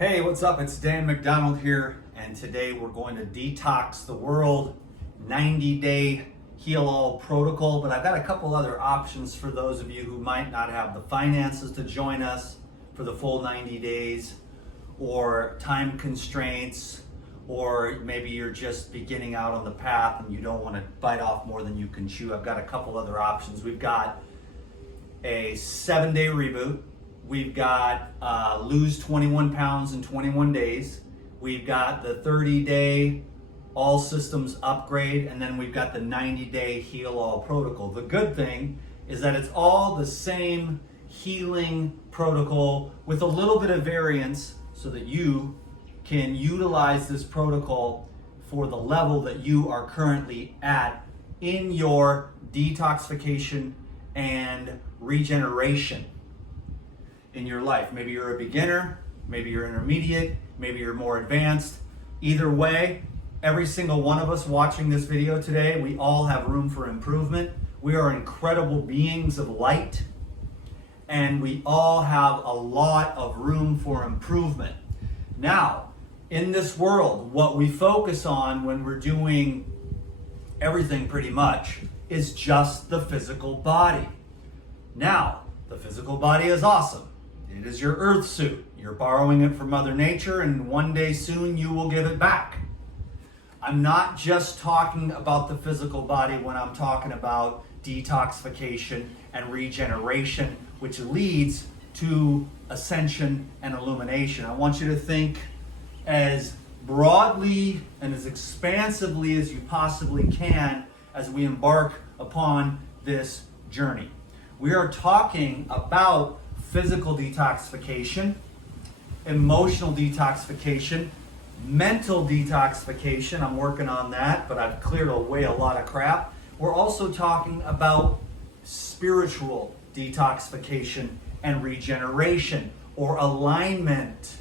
Hey, what's up? It's Dan McDonald here, and today we're going to detox the world 90-day heal-all protocol, but I've got a couple other options for those of you who might not have the finances to join us for the full 90 days, or time constraints, or maybe you're just beginning out on the path and you don't want to bite off more than you can chew. I've got a couple other options. We've got a 7-day reboot. We've got lose 21 pounds in 21 days. We've got the 30-day all systems upgrade, and then we've got the 90-day heal all protocol. The good thing is that it's all the same healing protocol with a little bit of variance so that you can utilize this protocol for the level that you are currently at in your detoxification and regeneration in your life. Maybe you're a beginner, maybe you're intermediate, maybe you're more advanced. Either way, every single one of us watching this video today, we all have room for improvement. We are incredible beings of light, and we all have a lot of room for improvement. Now, in this world, what we focus on when we're doing everything pretty much is just the physical body. Now, the physical body is awesome. It is your earth suit. You're borrowing it from Mother Nature, and one day soon you will give it back. I'm not just talking about the physical body when I'm talking about detoxification and regeneration, which leads to ascension and illumination. I want you to think as broadly and as expansively as you possibly can as we embark upon this journey. We are talking about physical detoxification, emotional detoxification, mental detoxification. I'm working on that, but I've cleared away a lot of crap. We're also talking about spiritual detoxification and regeneration, or alignment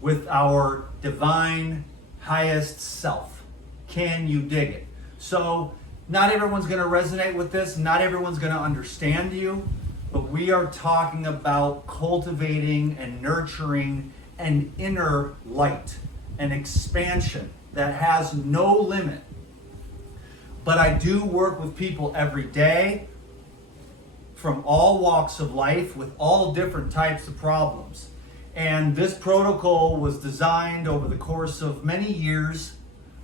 with our divine highest self. Can you dig it? So not everyone's going to resonate with this. Not everyone's going to understand you. But we are talking about cultivating and nurturing an inner light, an expansion that has no limit. But I do work with people every day from all walks of life with all different types of problems. And this protocol was designed over the course of many years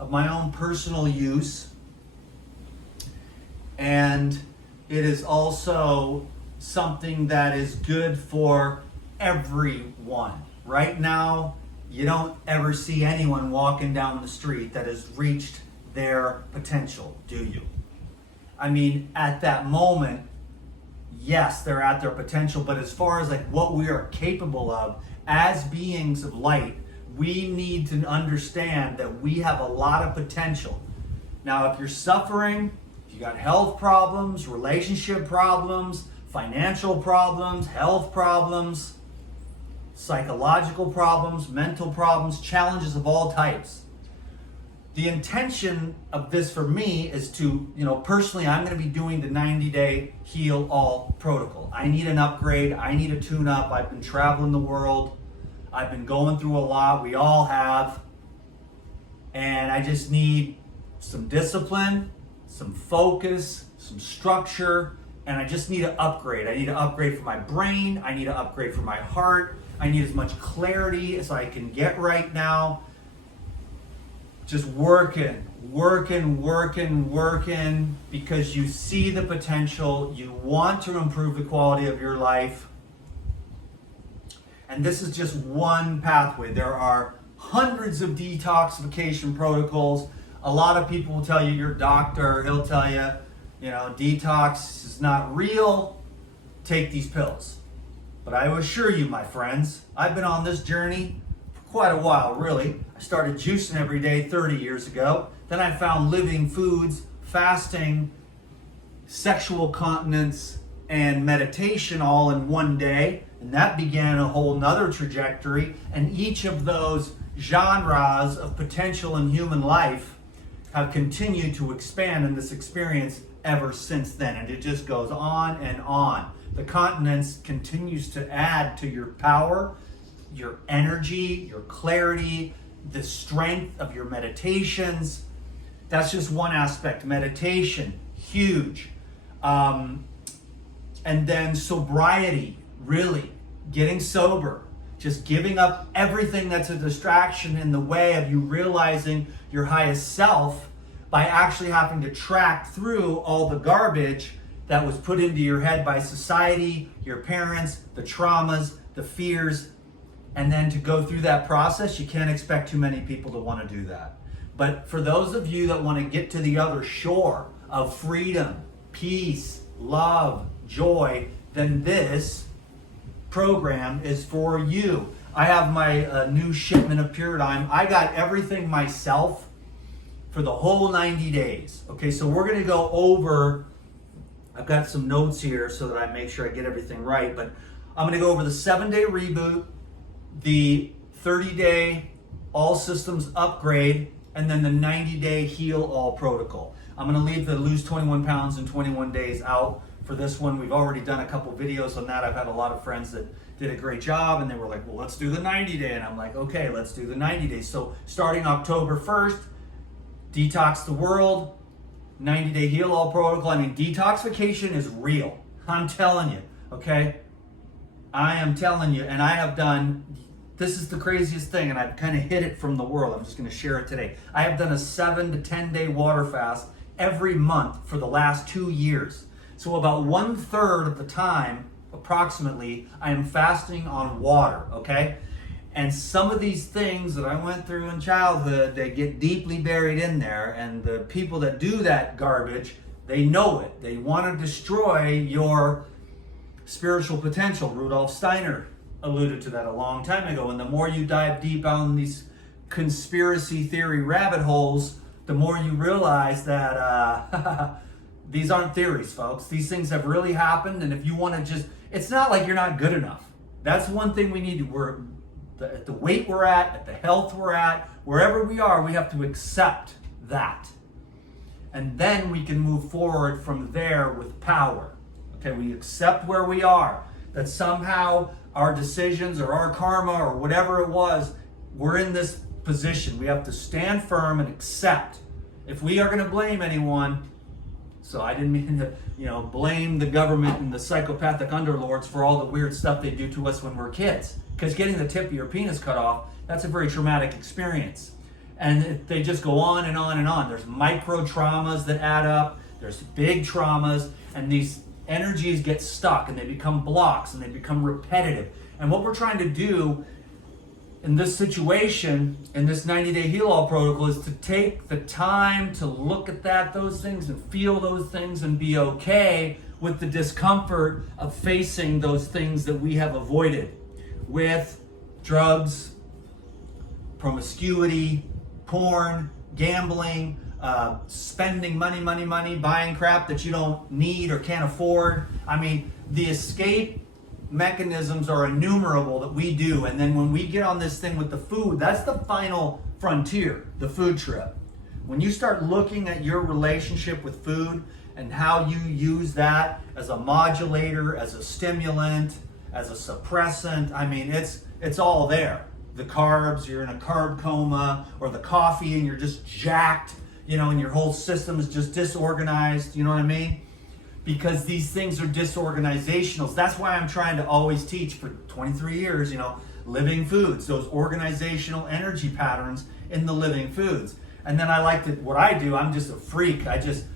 of my own personal use. And it is also something that is good for everyone. Right now, you don't ever see anyone walking down the street that has reached their potential, do you? I mean, at that moment, yes, they're at their potential, but as far as like what we are capable of as beings of light, we need to understand that we have a lot of potential. Now, if you're suffering, if you got health problems, relationship problems, financial problems, health problems, psychological problems, mental problems, challenges of all types. The intention of this for me is to, personally, I'm going to be doing the 90-day heal all protocol. I need an upgrade. I need a tune up. I've been traveling the world. I've been going through a lot. We all have. And I just need some discipline, some focus, some structure, and I just need an upgrade. I need an upgrade for my brain. I need an upgrade for my heart. I need as much clarity as I can get right now. Just working, because you see the potential. You want to improve the quality of your life. And this is just one pathway. There are hundreds of detoxification protocols. A lot of people will tell you, your doctor, he'll tell you, detox is not real, take these pills. But I assure you, my friends, I've been on this journey for quite a while, really. I started juicing every day 30 years ago. Then I found living foods, fasting, sexual continence, and meditation all in one day. And that began a whole nother trajectory. And each of those genres of potential in human life have continued to expand in this experience ever since then. And it just goes on and on. The continence continues to add to your power, your energy, your clarity, the strength of your meditations. That's just one aspect. Meditation, huge. And then sobriety, really, getting sober, just giving up everything that's a distraction in the way of you realizing your highest self by actually having to track through all the garbage that was put into your head by society, your parents, the traumas, the fears, and then to go through that process. You can't expect too many people to want to do that. But for those of you that want to get to the other shore of freedom, peace, love, joy, then this program is for you. I have my new shipment of Purazyme. I got everything myself for the whole 90 days. Okay, so we're going to go over, I've got some notes here so that I make sure I get everything right, but I'm going to go over the 7-day reboot, the 30-day all systems upgrade, and then the 90-day heal all protocol. I'm going to leave the lose 21 pounds in 21 days out for this one. We've already done a couple videos on that. I've had a lot of friends that did a great job, and they were like, well, let's do the 90-day. And I'm like, okay, let's do the 90 days. So starting October 1st, detox the world, 90-day heal all protocol. I mean, detoxification is real. I'm telling you, okay? I am telling you, and I have done, this is the craziest thing, and I've kind of hid it from the world. I'm just going to share it today. I have done a 7 to 10 day water fast every month for the last 2 years. So about 1/3 of the time, approximately, I am fasting on water, okay? And some of these things that I went through in childhood, they get deeply buried in there, and the people that do that garbage, they know it. They want to destroy your spiritual potential. Rudolf Steiner alluded to that a long time ago. And the more you dive deep on these conspiracy theory rabbit holes, the more you realize that these aren't theories, folks. These things have really happened. And if you want to just, it's not like you're not good enough. That's one thing we need to, at the weight we're at the health we're at, wherever we are, we have to accept that. And then we can move forward from there with power. Okay, we accept where we are, that somehow our decisions or our karma or whatever it was, we're in this position. We have to stand firm and accept. If we are going to blame anyone, so I didn't mean to, blame the government and the psychopathic underlords for all the weird stuff they do to us when we're kids. Because getting the tip of your penis cut off, that's a very traumatic experience. And they just go on and on and on. There's micro traumas that add up. There's big traumas, and these energies get stuck and they become blocks and they become repetitive. And what we're trying to do in this situation, in this 90-day heal all protocol, is to take the time to look at those things and feel those things and be okay with the discomfort of facing those things that we have avoided with drugs, promiscuity, porn, gambling, spending money, buying crap that you don't need or can't afford. I mean, the escape mechanisms are innumerable that we do. And then when we get on this thing with the food, that's the final frontier, the food trip. When you start looking at your relationship with food and how you use that as a modulator, as a stimulant, as a suppressant, I mean, it's all there. The carbs, you're in a carb coma, or the coffee and you're just jacked, and your whole system is just disorganized, you know what I mean? Because these things are disorganizational. That's why I'm trying to always teach for 23 years, living foods, those organizational energy patterns in the living foods. And then what I do, I'm just a freak. I just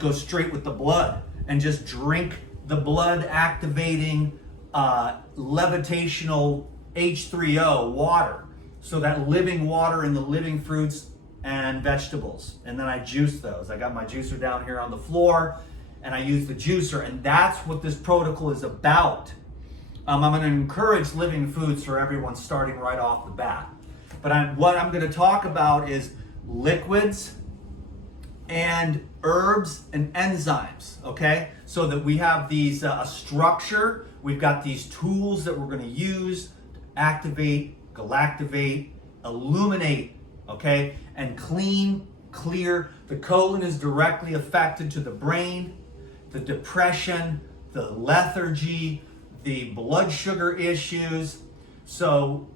go straight with the blood and just drink the blood activating levitational H3O water. So that living water in the living fruits and vegetables. And then I juice those. I got my juicer down here on the floor and I use the juicer, and that's what this protocol is about. I'm going to encourage living foods for everyone starting right off the bat. But what I'm going to talk about is liquids and herbs and enzymes, okay? So that we have these a structure, we've got these tools that we're going to use, activate, galactivate, illuminate, okay? And clear. The colon is directly affected to the brain, the depression, the lethargy, the blood sugar issues. So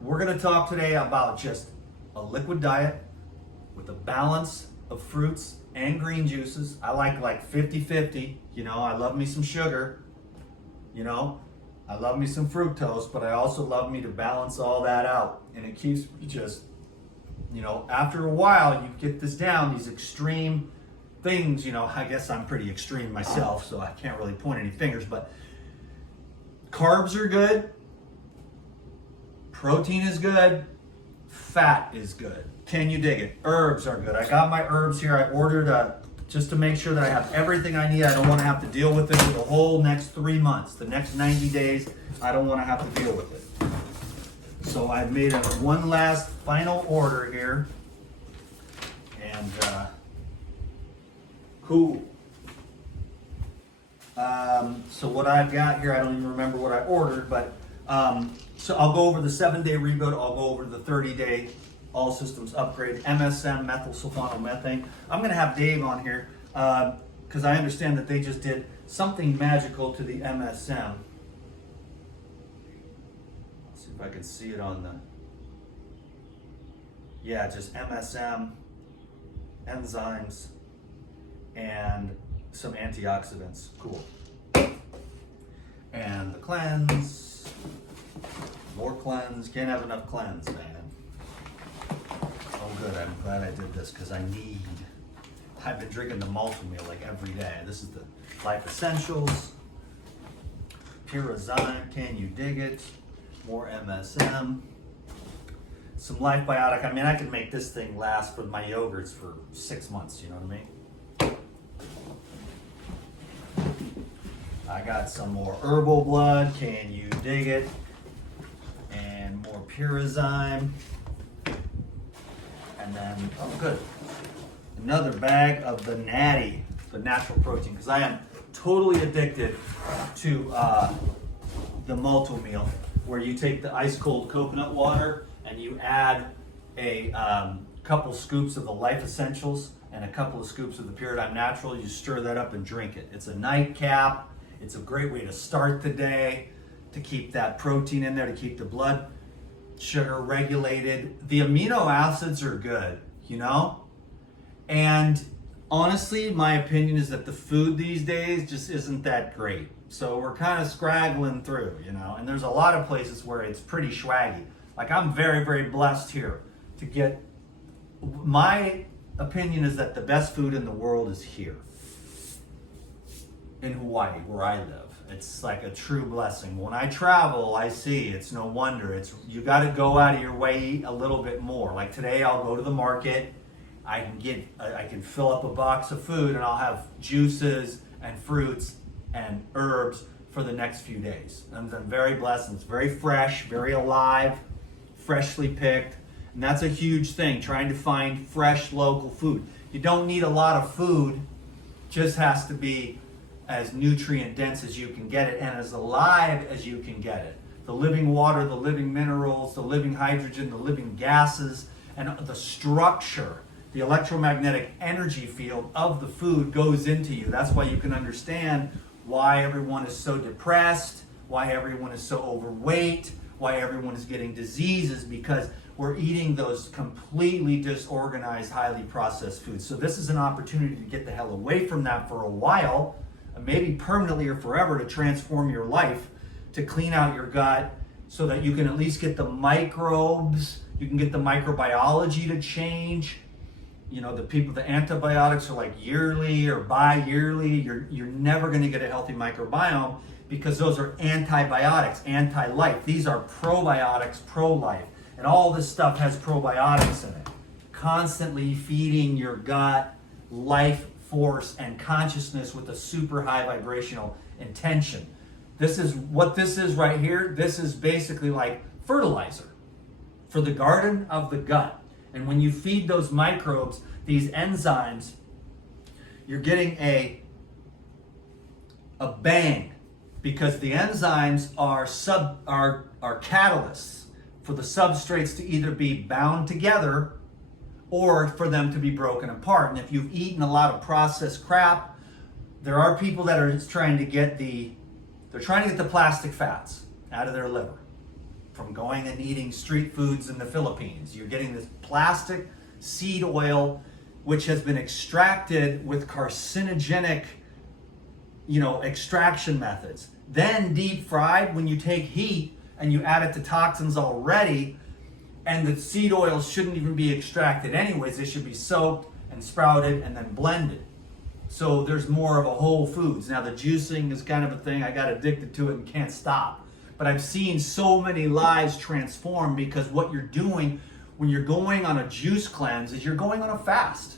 we're going to talk today about just a liquid diet with a balance of fruits and green juices. I like 50-50. I love me some sugar. I love me some fructose, but I also love me to balance all that out. And it keeps me just, after a while, you get this down, these extreme things. I guess I'm pretty extreme myself, so I can't really point any fingers, but carbs are good. Protein is good. Fat is good. Can you dig it? Herbs are good. I got my herbs here. I ordered just to make sure that I have everything I need. I don't want to have to deal with it for the whole next 3 months. The next 90 days, I don't want to have to deal with it. So I've made one last final order here. And cool. So what I've got here, I don't even remember what I ordered, but so I'll go over the 7-day reboot. I'll go over the 30-day all systems upgrade, MSM, methyl sulfonomethane. I'm going to have Dave on here because I understand that they just did something magical to the MSM. Let's see if I can see it on the, yeah, just MSM, enzymes, and some antioxidants. Cool. And the cleanse, more cleanse. Can't have enough cleanse, man. Oh good, I'm glad I did this because I've been drinking the multi-meal like every day. This is the Liyfessentials, Purazyme, can you dig it? More MSM, some Life Biotic. I mean, I could make this thing last for my yogurts for 6 months, you know what I mean? I got some more Herbal Blood, can you dig it? And more Purazyme. And then, oh good, another bag of the Natty, the natural protein, because I am totally addicted to the multi-meal, where you take the ice cold coconut water and you add a couple scoops of the Liyfessentials and a couple of scoops of the Purazyme Natural. You stir that up and drink it. It's a nightcap. It's a great way to start the day, to keep that protein in there, to keep the blood sugar regulated. The amino acids are good, and honestly, my opinion is that the food these days just isn't that great. So we're kind of scraggling through, and there's a lot of places where it's pretty swaggy. Like, I'm very, very blessed here to get, my opinion is that the best food in the world is here in Hawaii, where I live. It's like a true blessing. When I travel, I see it's no wonder. You got to go out of your way a little bit more. Like today, I'll go to the market. I can fill up a box of food, and I'll have juices and fruits and herbs for the next few days. And I'm very blessed. And it's very fresh, very alive, freshly picked, and that's a huge thing. Trying to find fresh local food. You don't need a lot of food. Just has to be as nutrient dense as you can get it and as alive as you can get it. The living water, the living minerals, the living hydrogen, the living gases, and the structure, the electromagnetic energy field of the food goes into you. That's why you can understand why everyone is so depressed, why everyone is so overweight, why everyone is getting diseases, because we're eating those completely disorganized, highly processed foods. So this is an opportunity to get the hell away from that for a while, maybe permanently or forever, to transform your life, to clean out your gut so that you can at least get the microbes, you can get the microbiology to change. The antibiotics are like yearly or bi-yearly. You're never going to get a healthy microbiome because those are antibiotics, anti-life. These are probiotics, pro-life. And all this stuff has probiotics in it. Constantly feeding your gut life force and consciousness with a super high vibrational intention. This is what this is right here. This is basically like fertilizer for the garden of the gut. And when you feed those microbes, these enzymes, you're getting a bang, because the enzymes are catalysts for the substrates to either be bound together or for them to be broken apart. And if you've eaten a lot of processed crap, there are people that are trying to get the plastic fats out of their liver. from going and eating street foods in the Philippines. You're getting this plastic seed oil, which has been extracted with carcinogenic, extraction methods. Then deep fried when you take heat and you add it to toxins already, and the seed oils shouldn't even be extracted anyways. They should be soaked and sprouted and then blended. So there's more of a whole foods. Now the juicing is kind of a thing. I got addicted to it and can't stop. But I've seen so many lives transform because what you're doing when you're going on a juice cleanse is you're going on a fast,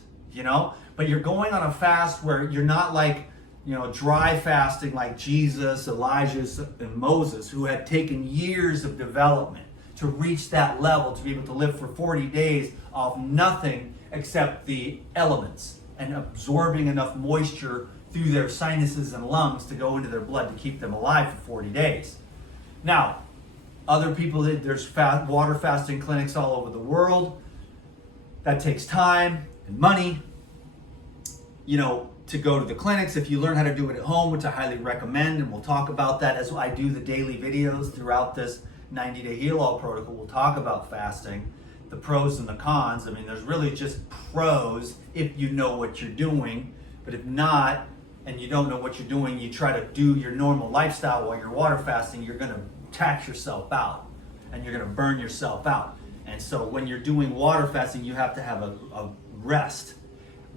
but you're going on a fast where you're not like, dry fasting like Jesus, Elijah, and Moses, who had taken years of development to reach that level, to be able to live for 40 days off nothing except the elements and absorbing enough moisture through their sinuses and lungs to go into their blood to keep them alive for 40 days. Now, other people, there's water fasting clinics all over the world. That takes time and money, to go to the clinics. If you learn how to do it at home, which I highly recommend, and we'll talk about that as I do the daily videos throughout this 90-day heal all protocol. We'll talk about fasting, the pros and the cons. I mean, there's really just pros if you know what you're doing, but if not, and you don't know what you're doing, you try to do your normal lifestyle while you're water fasting, you're going to tax yourself out and you're going to burn yourself out. And so when you're doing water fasting, you have to have a rest.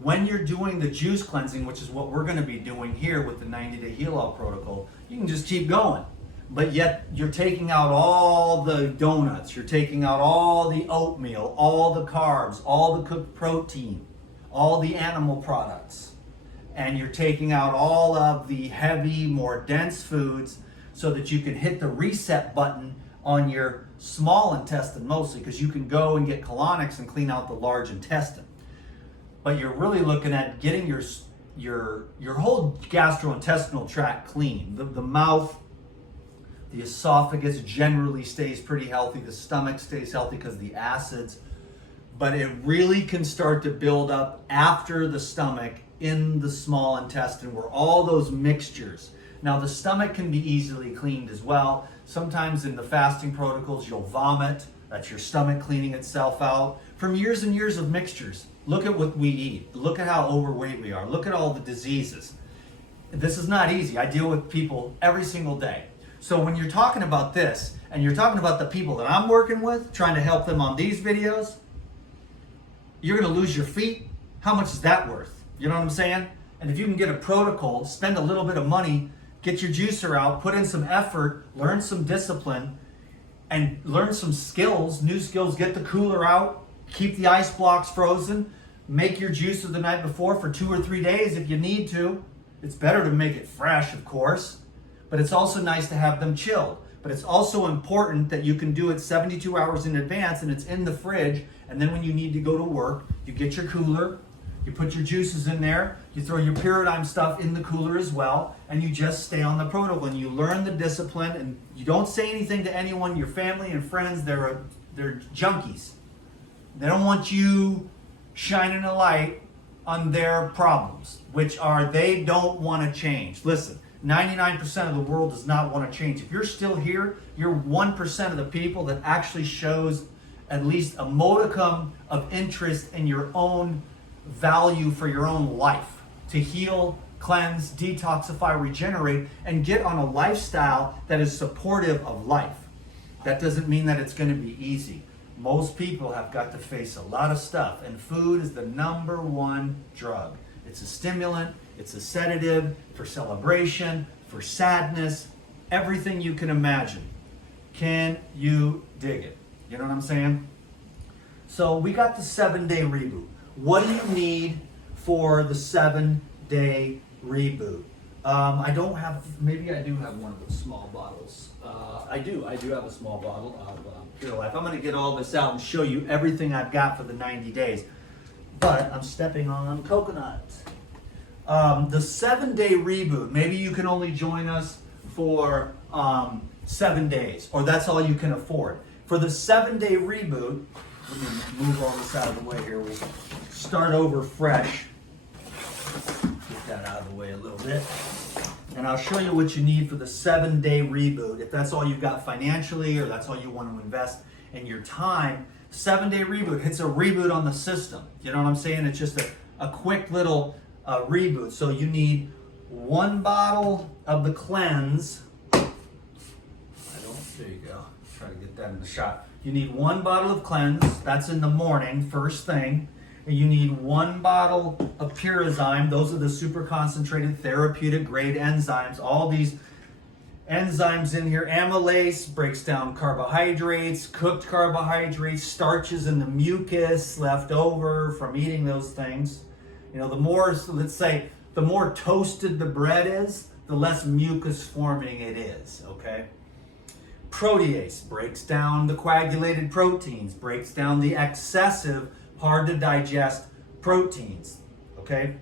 When you're doing the juice cleansing, which is what we're going to be doing here with the 90-day heal all protocol, you can just keep going. But yet you're taking out all the donuts, you're taking out all the oatmeal, all the carbs, all the cooked protein, all the animal products, and you're taking out all of the heavy, more dense foods so that you can hit the reset button on your small intestine mostly, because you can go and get colonics and clean out the large intestine. But you're really looking at getting your whole gastrointestinal tract clean. The mouth, the esophagus generally stays pretty healthy. The stomach stays healthy because of the acids. But it really can start to build up after the stomach in the small intestine, where all those mixtures. Now the stomach can be easily cleaned as well. Sometimes in the fasting protocols you'll vomit. That's your stomach cleaning itself out from years and years of mixtures. Look at what we eat. Look at how overweight we are. Look at all the diseases. This is not easy. I deal with people every single day. So when you're talking about this, and you're talking about the people that I'm working with, trying to help them on these videos, you're going to lose your feet. How much is that worth? You know what I'm saying? And if you can get a protocol, spend a little bit of money, get your juicer out, put in some effort, learn some discipline, and learn some skills, new skills, get the cooler out, keep the ice blocks frozen, make your juicer the night before for 2 or 3 days if you need to. It's better to make it fresh, of course, but it's also nice to have them chilled. But it's also important that you can do it 72 hours in advance and it's in the fridge, and then when you need to go to work, you get your cooler, you put your juices in there, you throw your Purazyme stuff in the cooler as well, and you just stay on the protocol and you learn the discipline, and you don't say anything to anyone, your family and friends. They're junkies. They don't want you shining a light on their problems, which are they don't want to change. Listen, 99% of the world does not want to change. If you're still here, you're 1% of the people that actually shows at least a modicum of interest in your own value for your own life, to heal, cleanse, detoxify, regenerate, and get on a lifestyle that is supportive of life. That doesn't mean that it's going to be easy. Most people have got to face a lot of stuff, and food is the #1 drug. It's a stimulant, it's a sedative for celebration, for sadness, everything you can imagine. Can you dig it? You know what I'm saying? So we got the 7-day reboot. What do you need for the 7-day reboot? I don't have, maybe I do have one of those small bottles. I do have a small bottle of Puraliyf. I'm going to get all this out and show you everything I've got for the 90 days. But I'm stepping on coconuts. The 7-day reboot, maybe you can only join us for 7 days, or that's all you can afford. For the 7-day reboot, let me move all this out of the way here. We'll start over fresh. Get that out of the way a little bit. And I'll show you what you need for the 7-day reboot. If that's all you've got financially, or that's all you want to invest in your time, 7-day reboot, it's a reboot on the system. You know what I'm saying? It's just a quick little reboot. So you need 1 bottle of the cleanse. There you go. Try to get that in the shot. You need 1 bottle of cleanse. That's in the morning, first thing. And you need 1 bottle of Purazyme. Those are the super concentrated therapeutic grade enzymes. All these enzymes in here. Amylase breaks down carbohydrates, cooked carbohydrates, starches in the mucus left over from eating those things. You know, the more, let's say, the more toasted the bread is, the less mucus forming it is, okay? Protease breaks down the coagulated proteins, breaks down the excessive, hard to digest proteins, okay?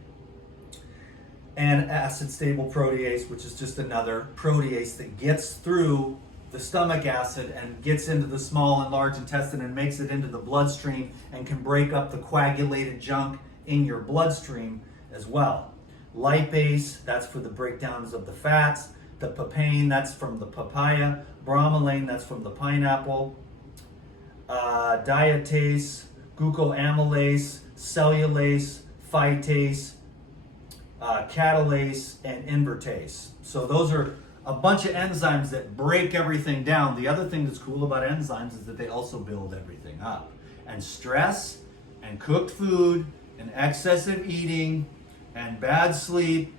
And acid stable protease, which is just another protease that gets through the stomach acid and gets into the small and large intestine and makes it into the bloodstream and can break up the coagulated junk in your bloodstream as well. Lipase, that's for the breakdowns of the fats. The papain, that's from the papaya. Bromelain, that's from the pineapple. Diastase, glucoamylase, cellulase, phytase, catalase, and invertase. So those are a bunch of enzymes that break everything down. The other thing that's cool about enzymes is that they also build everything up. And stress, and cooked food, and excessive eating, and bad sleep,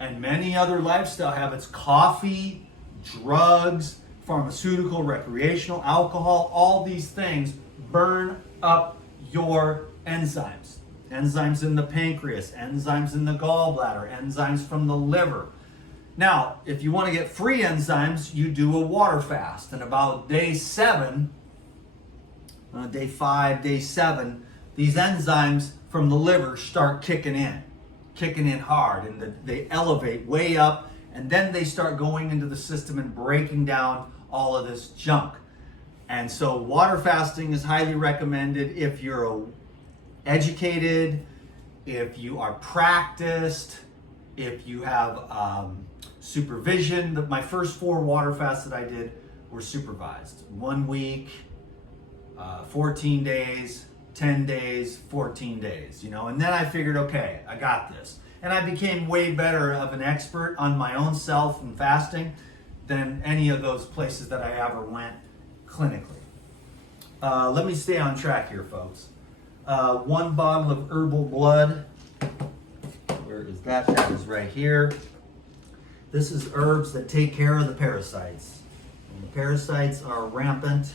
and many other lifestyle habits, coffee, drugs, pharmaceutical, recreational, alcohol, all these things burn up your enzymes. Enzymes in the pancreas, enzymes in the gallbladder, enzymes from the liver. Now, if you want to get free enzymes, you do a water fast. And about day 7, day 5, day 7, these enzymes from the liver start kicking in hard, and they elevate way up, and then they start going into the system and breaking down all of this junk. And so water fasting is highly recommended if you're educated, if you are practiced, if you have supervision. My first 4 water fasts that I did were supervised. 1 week, 14 days, 10 days, 14 days, you know, and then I figured, okay, I got this. And I became way better of an expert on my own self and fasting than any of those places that I ever went clinically. Let me stay on track here, folks. 1 bottle of Herbal Blood. Where is that? That is right here. This is herbs that take care of the parasites. And the parasites are rampant,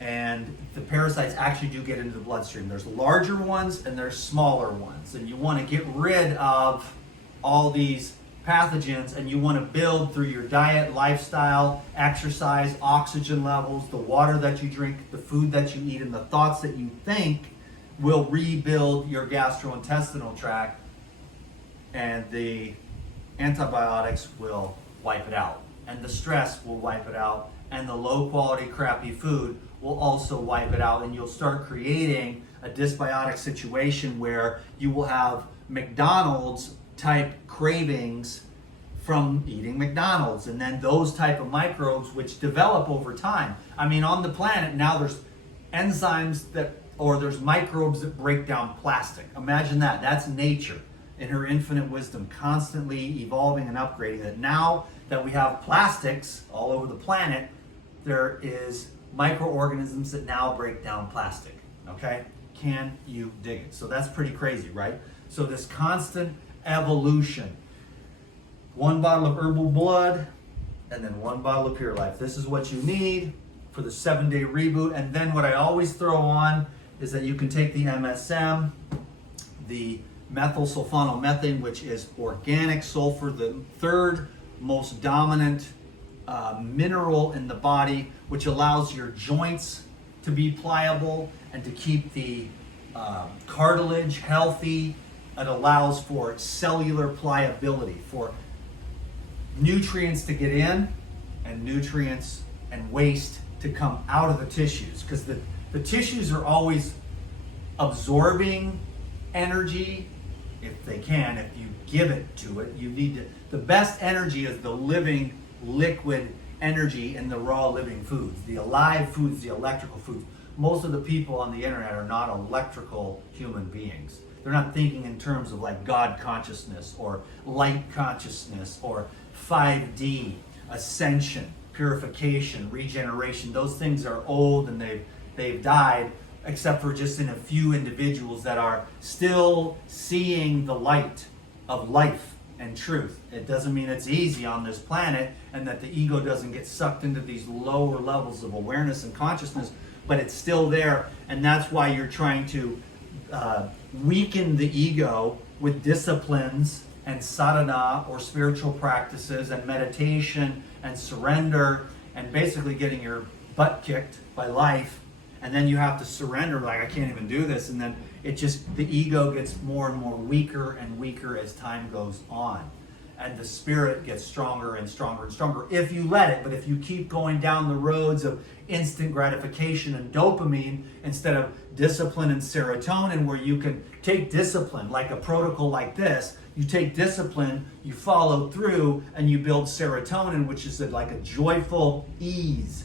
and the parasites actually do get into the bloodstream. There's larger ones and there's smaller ones, and you want to get rid of all these pathogens, and you want to build through your diet, lifestyle, exercise, oxygen levels, the water that you drink, the food that you eat, and the thoughts that you think will rebuild your gastrointestinal tract, and the antibiotics will wipe it out, and the stress will wipe it out, and the low quality crappy food will also wipe it out, and you'll start creating a dysbiotic situation where you will have McDonald's type cravings from eating McDonald's, and then those type of microbes which develop over time. I mean, on the planet now there's enzymes there's microbes that break down plastic. Imagine that. That's nature in her infinite wisdom, constantly evolving and upgrading it. Now that we have plastics all over the planet, there is microorganisms that now break down plastic, okay? Can you dig it? So that's pretty crazy, right? So this constant evolution. 1 bottle of Herbal Blood, and then 1 bottle of Puraliyf. This is what you need for the 7-day reboot. And then what I always throw on is that you can take the MSM, the methyl sulfonomethane, which is organic sulfur, the 3rd most dominant mineral in the body, which allows your joints to be pliable and to keep the cartilage healthy. It allows for cellular pliability, for nutrients to get in and nutrients and waste to come out of the tissues, because the tissues are always absorbing energy if they can, if you give it to it. You need to, the best energy is the living liquid energy in the raw living foods, the alive foods, the electrical foods. Most of the people on the internet are not electrical human beings. They're not thinking in terms of like God consciousness or light consciousness or 5D, ascension, purification, regeneration. Those things are old and they've died, except for just in a few individuals that are still seeing the light of life and truth. It doesn't mean it's easy on this planet and that the ego doesn't get sucked into these lower levels of awareness and consciousness, but it's still there. And that's why you're trying to weaken the ego with disciplines and sadhana or spiritual practices and meditation and surrender and basically getting your butt kicked by life. And then you have to surrender, like, I can't even do this. And then it just, the ego gets more and more weaker and weaker as time goes on. And the spirit gets stronger and stronger and stronger if you let it. But if you keep going down the roads of instant gratification and dopamine instead of discipline and serotonin, where you can take discipline, like a protocol like this, you take discipline, you follow through, and you build serotonin, which is like a joyful ease,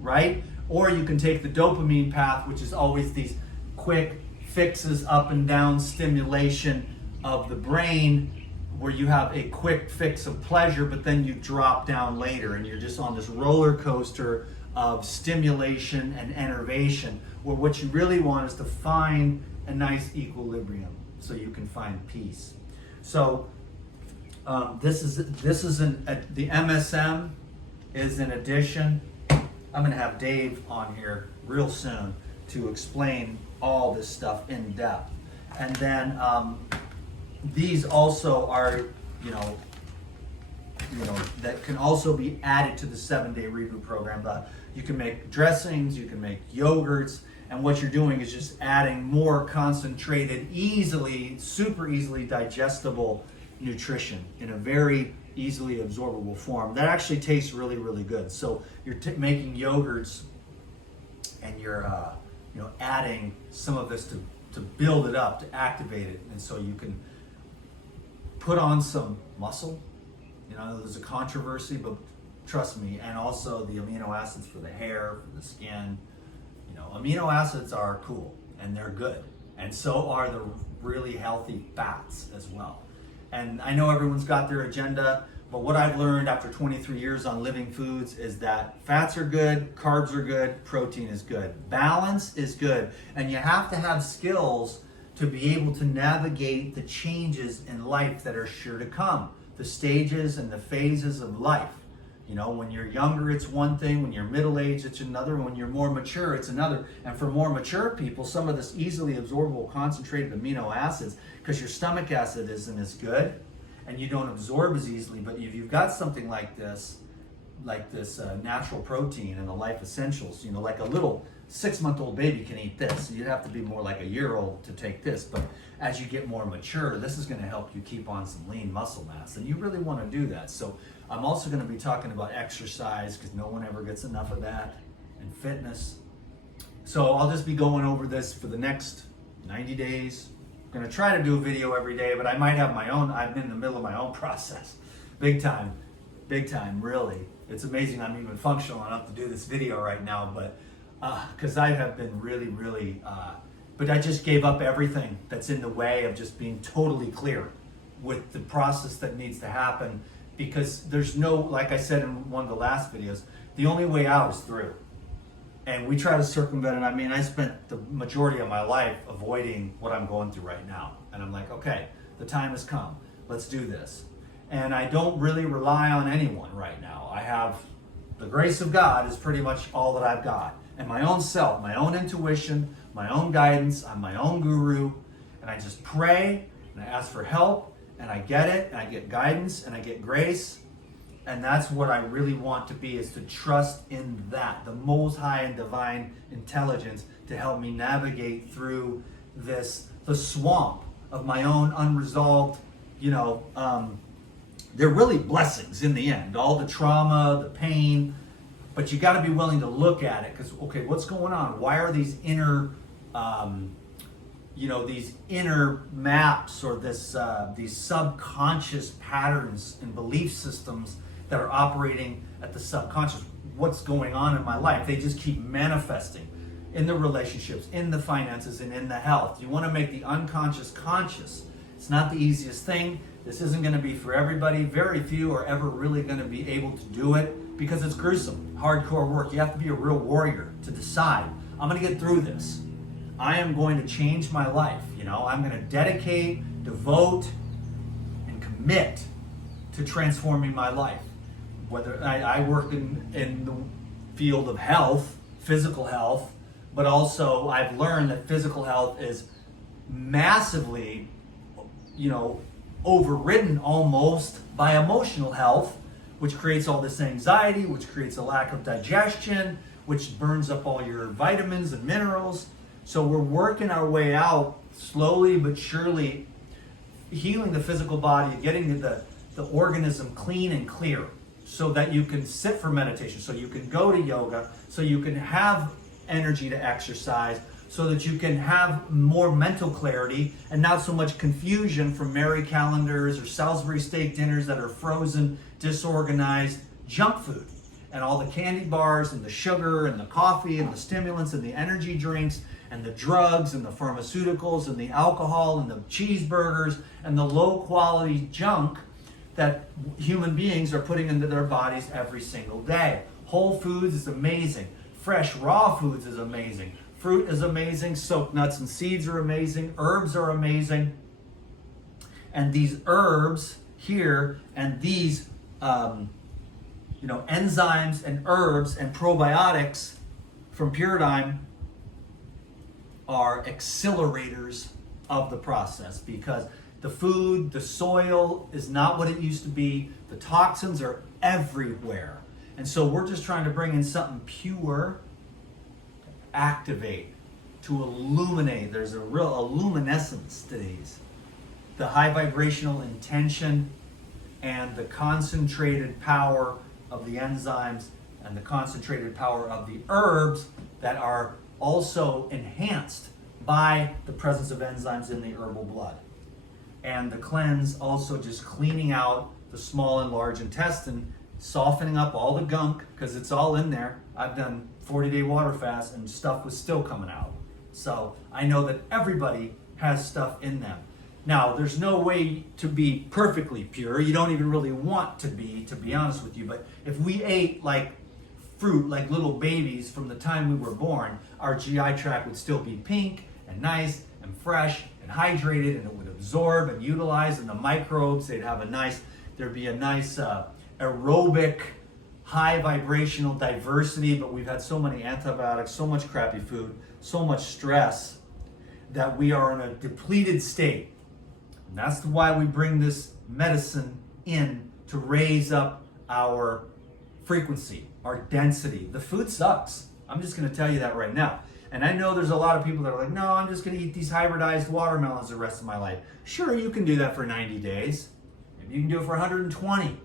right? Or you can take the dopamine path, which is always these quick fixes, up and down stimulation of the brain, where you have a quick fix of pleasure, but then you drop down later and you're just on this roller coaster of stimulation and enervation, where what you really want is to find a nice equilibrium so you can find peace. So the MSM is an addition. I'm going to have Dave on here real soon to explain all this stuff in depth. And then these also are, that can also be added to the 7-day reboot program. You can make dressings, you can make yogurts, and what you're doing is just adding more concentrated, super easily digestible nutrition in a very easily absorbable form that actually tastes really, really good. So you're making yogurts and you're adding some of this to build it up, to activate it, and so you can put on some muscle. There's a controversy, but trust me, and also the amino acids for the hair, for the skin. Amino acids are cool and they're good, and so are the really healthy fats as well. And I know everyone's got their agenda, but what I've learned after 23 years on living foods is that fats are good, carbs are good, protein is good. Balance is good, and you have to have skills to be able to navigate the changes in life that are sure to come, the stages and the phases of life. When you're younger, it's one thing. When you're middle-aged, it's another. When you're more mature, it's another. And for more mature people, some of this easily absorbable concentrated amino acids, because your stomach acid isn't as good and you don't absorb as easily, but if you've got something like this natural protein and the Life Essentials, like a little 6-month-old baby can eat this. You'd have to be more like a year-old to take this. But as you get more mature, this is going to help you keep on some lean muscle mass. And you really want to do that. So I'm also going to be talking about exercise, because no one ever gets enough of that, and fitness. So I'll just be going over this for the next 90 days. I'm going to try to do a video every day, but I might have my own. I'm in the middle of my own process. Big time, really. It's amazing I'm even functional enough to do this video right now, but because I have been really, but I just gave up everything that's in the way of just being totally clear with the process that needs to happen, because there's no, like I said in one of the last videos, the only way out is through. And we try to circumvent it. I spent the majority of my life avoiding what I'm going through right now. And I'm like, okay, the time has come. Let's do this. And I don't really rely on anyone right now. I have the grace of God is pretty much all that I've got. And my own self, my own intuition, my own guidance. I'm my own guru. And I just pray and I ask for help and I get it and I get guidance and I get grace. And that's what I really want to be, is to trust in that, the Most High and Divine Intelligence, to help me navigate through the swamp of my own unresolved, they're really blessings in the end. All the trauma, the pain, but you got to be willing to look at it, because, okay, what's going on? Why are these inner these inner maps or these subconscious patterns and belief systems that are operating at the subconscious. What's going on in my life? They just keep manifesting in the relationships, in the finances, and in the health. You want to make the unconscious conscious. It's not the easiest thing. This isn't going to be for everybody. Very few are ever really going to be able to do it because it's gruesome, hardcore work. You have to be a real warrior to decide, I'm going to get through this. I am going to change my life. I'm going to dedicate, devote, and commit to transforming my life. Whether I work in the field of health, physical health, but also I've learned that physical health is massively, overridden almost by emotional health, which creates all this anxiety, which creates a lack of digestion, which burns up all your vitamins and minerals. So we're working our way out slowly but surely, healing the physical body, getting the organism clean and clear so that you can sit for meditation, so you can go to yoga, so you can have energy to exercise, so that you can have more mental clarity and not so much confusion from Mary calendars or Salisbury steak dinners that are frozen, disorganized junk food. And all the candy bars and the sugar and the coffee and the stimulants and the energy drinks and the drugs and the pharmaceuticals and the alcohol and the cheeseburgers and the low quality junk that human beings are putting into their bodies every single day. Whole foods is amazing. Fresh raw foods is amazing. Fruit is amazing. Soaked nuts and seeds are amazing. Herbs are amazing. And these herbs here and these enzymes and herbs and probiotics from Purazyme are accelerators of the process, because the food, the soil is not what it used to be. The toxins are everywhere. And so we're just trying to bring in something pure, to activate, to illuminate. There's a real luminescence to these. The high vibrational intention and the concentrated power of the enzymes and the concentrated power of the herbs that are also enhanced by the presence of enzymes in the herbal blood. And the cleanse also just cleaning out the small and large intestine, softening up all the gunk, because it's all in there. I've done 40-day water fast and stuff was still coming out. So I know that everybody has stuff in them. Now, there's no way to be perfectly pure. You don't even really want to be honest with you. But if we ate like fruit, like little babies from the time we were born, our GI tract would still be pink and nice and fresh and hydrated, and it would absorb and utilize, and the microbes, there'd be a nice aerobic, high vibrational diversity. But we've had so many antibiotics, so much crappy food, so much stress that we are in a depleted state. And that's why we bring this medicine in to raise up our frequency, our density. The food sucks. I'm just going to tell you that right now. And I know there's a lot of people that are like, no, I'm just going to eat these hybridized watermelons the rest of my life. Sure, you can do that for 90 days. Maybe you can do it for 120.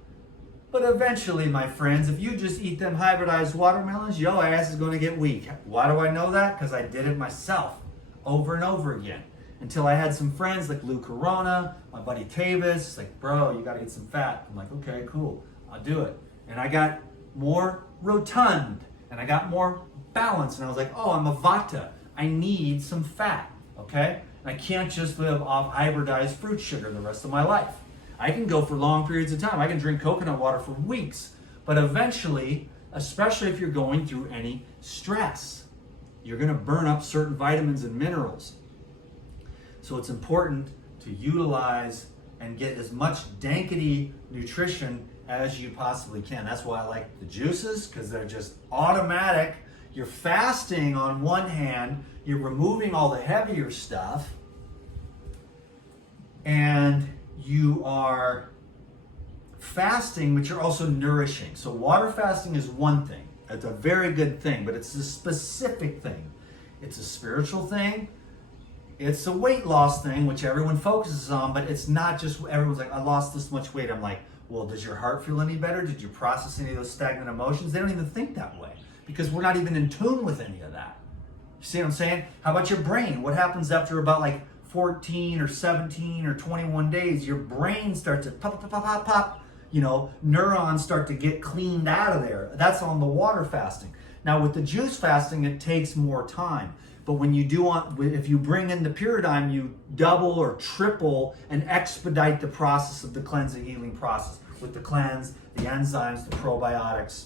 But eventually, my friends, if you just eat them hybridized watermelons, your ass is going to get weak. Why do I know that? Because I did it myself over and over again. Until I had some friends like Lou Corona, my buddy Tavis, like, bro, you got to eat some fat. I'm like, okay, cool, I'll do it. And I got more rotund, and I got more balance, and I was like, oh, I'm a Vata. I need some fat, okay? And I can't just live off hybridized fruit sugar the rest of my life. I can go for long periods of time. I can drink coconut water for weeks. But eventually, especially if you're going through any stress, you're going to burn up certain vitamins and minerals. So it's important to utilize and get as much dankety nutrition as you possibly can. That's why I like the juices, because they're just automatic. You're fasting on one hand, you're removing all the heavier stuff, and you are fasting, but you're also nourishing. So water fasting is one thing. It's a very good thing, but it's a specific thing. It's a spiritual thing. It's a weight loss thing, which everyone focuses on, but it's not just, everyone's like, I lost this much weight. I'm like, well, does your heart feel any better? Did you process any of those stagnant emotions? They don't even think that way, because we're not even in tune with any of that. see what I'm saying? How about your brain? What happens after about like 14 or 17 or 21 days? Your brain starts to pop, pop, pop, pop, pop. You know, neurons start to get cleaned out of there. That's on the water fasting. Now with the juice fasting, it takes more time. But when you do if you bring in the Purazyme, you double or triple and expedite the process of the cleansing, healing process with the cleanse, the enzymes, the probiotics.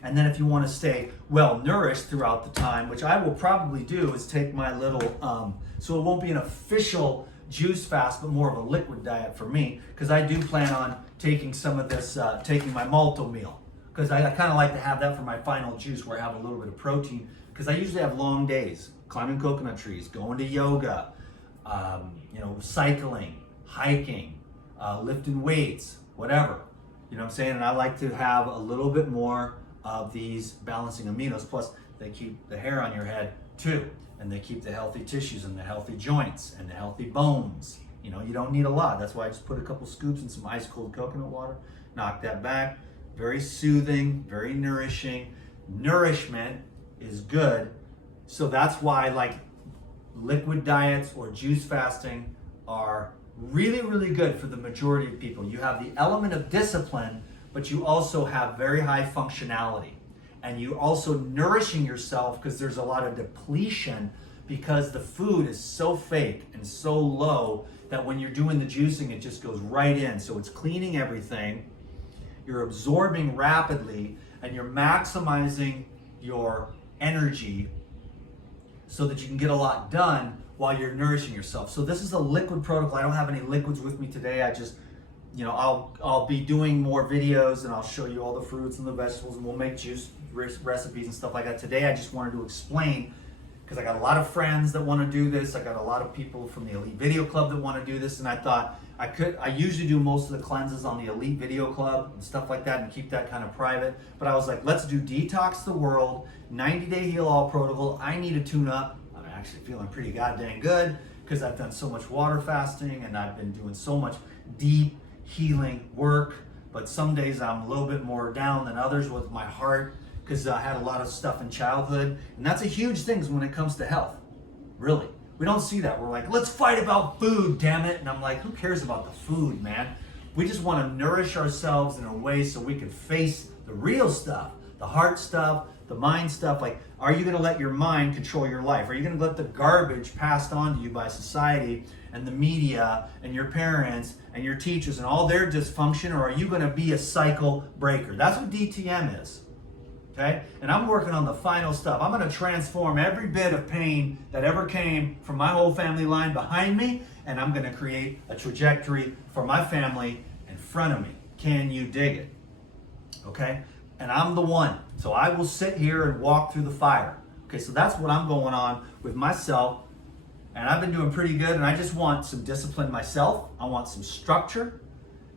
And then if you want to stay well nourished throughout the time, which I will probably do, is take my little, so it won't be an official juice fast, but more of a liquid diet for me, because I do plan on taking some of this, taking my malto meal, because I kind of like to have that for my final juice where I have a little bit of protein, because I usually have long days, climbing coconut trees, going to yoga, you know, cycling, hiking, lifting weights, whatever, you know what I'm saying? And I like to have a little bit more of these balancing aminos, plus they keep the hair on your head too, and they keep the healthy tissues and the healthy joints and the healthy bones. You know, you don't need a lot. That's why I just put a couple scoops in some ice cold coconut water, knock that back. Very soothing, very nourishing. Nourishment is good. So that's why like liquid diets or juice fasting are really, really good for the majority of people. You have the element of discipline, but you also have very high functionality. And you also nourishing yourself, because there's a lot of depletion, because the food is so fake and so low that when you're doing the juicing, it just goes right in. So it's cleaning everything, you're absorbing rapidly, and you're maximizing your energy so that you can get a lot done while you're nourishing yourself. So this is a liquid protocol. I don't have any liquids with me today. I just, you know, I'll be doing more videos, and I'll show you all the fruits and the vegetables, and we'll make juice recipes and stuff like that. Today I just wanted to explain, because I got a lot of friends that want to do this. I got a lot of people from the Elite Video Club that want to do this, and I thought I usually do most of the cleanses on the Elite Video Club and stuff like that and keep that kind of private. But I was like, let's do Detox the World, 90-day heal all protocol. I need a tune up. I'm actually feeling pretty goddamn good because I've done so much water fasting and I've been doing so much deep healing work. But some days I'm a little bit more down than others with my heart, because I had a lot of stuff in childhood. And that's a huge thing when it comes to health, really. We don't see that. We're like, let's fight about food, damn it. And I'm like, who cares about the food, man? We just want to nourish ourselves in a way so we can face the real stuff, the heart stuff, the mind stuff. Like, are you going to let your mind control your life? Are you going to let the garbage passed on to you by society and the media and your parents and your teachers and all their dysfunction, or are you going to be a cycle breaker? That's what DTM is. Okay? And I'm working on the final stuff. I'm going to transform every bit of pain that ever came from my whole family line behind me, and I'm going to create a trajectory for my family in front of me. Can you dig it? Okay? And I'm the one. So I will sit here and walk through the fire. Okay, so that's what I'm going on with myself. And I've been doing pretty good, and I just want some discipline myself. I want some structure,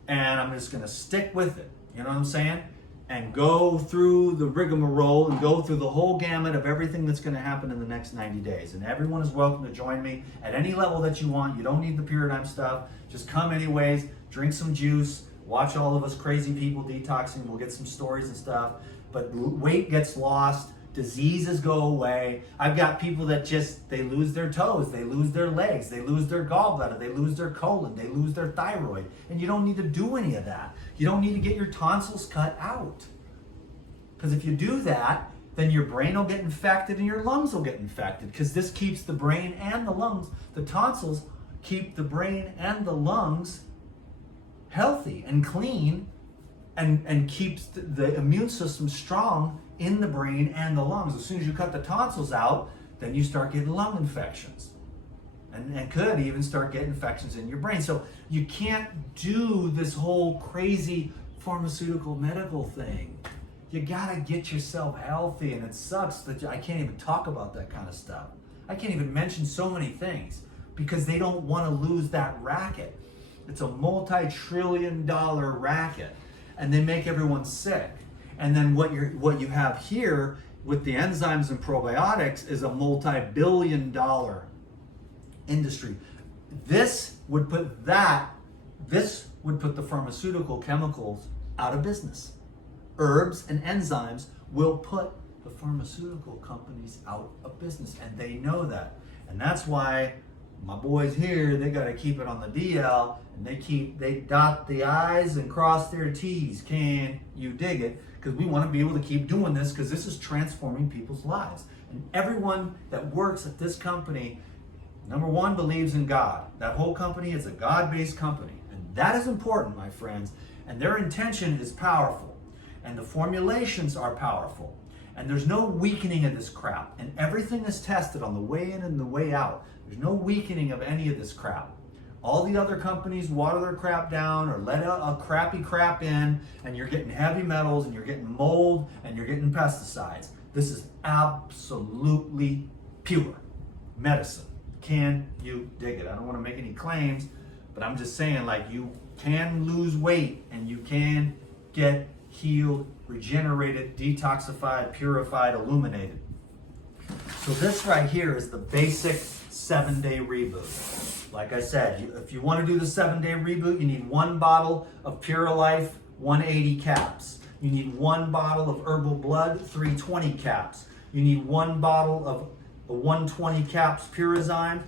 and I'm just going to stick with it. You know what I'm saying? And go through the rigmarole and go through the whole gamut of everything that's going to happen in the next 90 days. And everyone is welcome to join me at any level that you want. You don't need the Purazyme stuff. Just come anyways, drink some juice, watch all of us crazy people detoxing. We'll get some stories and stuff. But weight gets lost. Diseases go away. I've got people that they lose their toes, they lose their legs, they lose their gallbladder, they lose their colon, they lose their thyroid. And you don't need to do any of that. You don't need to get your tonsils cut out. Because if you do that, then your brain will get infected and your lungs will get infected. Because this keeps the brain and the lungs, the tonsils keep the brain and the lungs healthy and clean, and keeps the immune system strong in the brain and the lungs. As soon as you cut the tonsils out, then you start getting lung infections, and could even start getting infections in your brain. So you can't do this whole crazy pharmaceutical medical thing. You gotta get yourself healthy, and it sucks that I can't even talk about that kind of stuff. I can't even mention so many things because they don't want to lose that racket. It's a multi-trillion-dollar racket, and they make everyone sick. And then what you have here with the enzymes and probiotics is a multi-billion-dollar industry. This would put the pharmaceutical chemicals out of business. Herbs and enzymes will put the pharmaceutical companies out of business, and they know that. And that's why my boys here, they got to keep it on the DL, and they dot the I's and cross their T's. Can you dig it? Because we want to be able to keep doing this, because this is transforming people's lives. And everyone that works at this company, number one, believes in God. That whole company is a God-based company. And that is important, my friends. And their intention is powerful. And the formulations are powerful. And there's no weakening of this crap. And everything is tested on the way in and the way out. There's no weakening of any of this crap. All the other companies water their crap down or let a crappy crap in, and you're getting heavy metals, and you're getting mold, and you're getting pesticides. This is absolutely pure medicine. Can you dig it? I don't want to make any claims, but I'm just saying, like, you can lose weight, and you can get healed, regenerated, detoxified, purified, illuminated. So this right here is the basic 7-day reboot. Like I said, if you want to do the 7-day reboot, you need 1 bottle of Puraliyf, 180 caps. You need 1 bottle of Herbal Blood, 320 caps. You need 1 bottle of 120 caps Purazyme.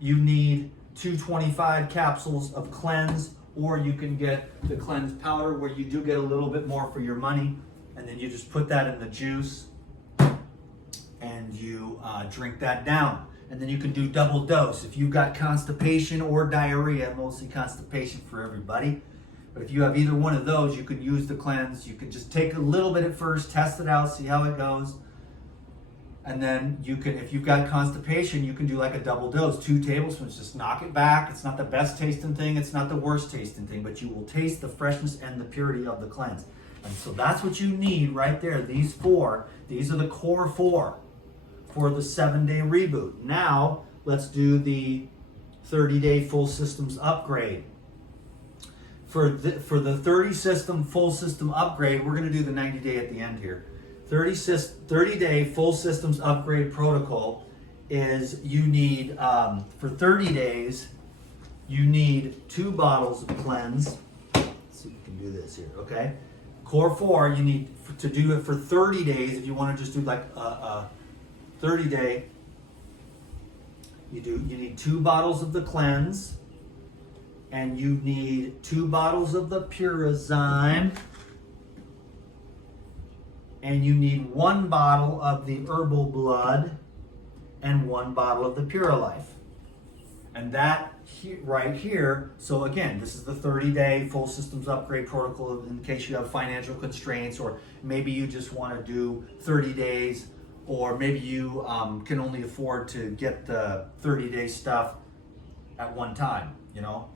You need 225 capsules of Cleanse, or you can get the Cleanse powder, where you do get a little bit more for your money, and then you just put that in the juice and you drink that down. And then you can do double dose if you've got constipation or diarrhea, mostly constipation for everybody. But if you have either one of those, you can use the Cleanse. You can just take a little bit at first, test it out, see how it goes. And then you can, if you've got constipation, you can do like a double dose, 2 tablespoons, just knock it back. It's not the best tasting thing, it's not the worst tasting thing, but you will taste the freshness and the purity of the Cleanse. And so that's what you need right there. These 4, these are the core 4 for the 7-day reboot. Now, let's do the 30-day full systems upgrade. For the 30 system full system upgrade, we're gonna do the 90-day at the end here. 30-day full systems upgrade protocol is you need, for 30 days, you need 2 bottles of Cleanse. Let's see if we can do this here, okay? Core 4, you need to do it for 30 days. If you want to just do like a 30-day, you need 2 bottles of the Cleanse, and you need 2 bottles of the Purazyme, and you need 1 bottle of the Herbal Blood and 1 bottle of the Puraliyf. And that right here, so again, this is the 30-day full systems upgrade protocol in case you have financial constraints, or maybe you just want to do 30 days, or maybe you can only afford to get the 30-day stuff at one time, you know?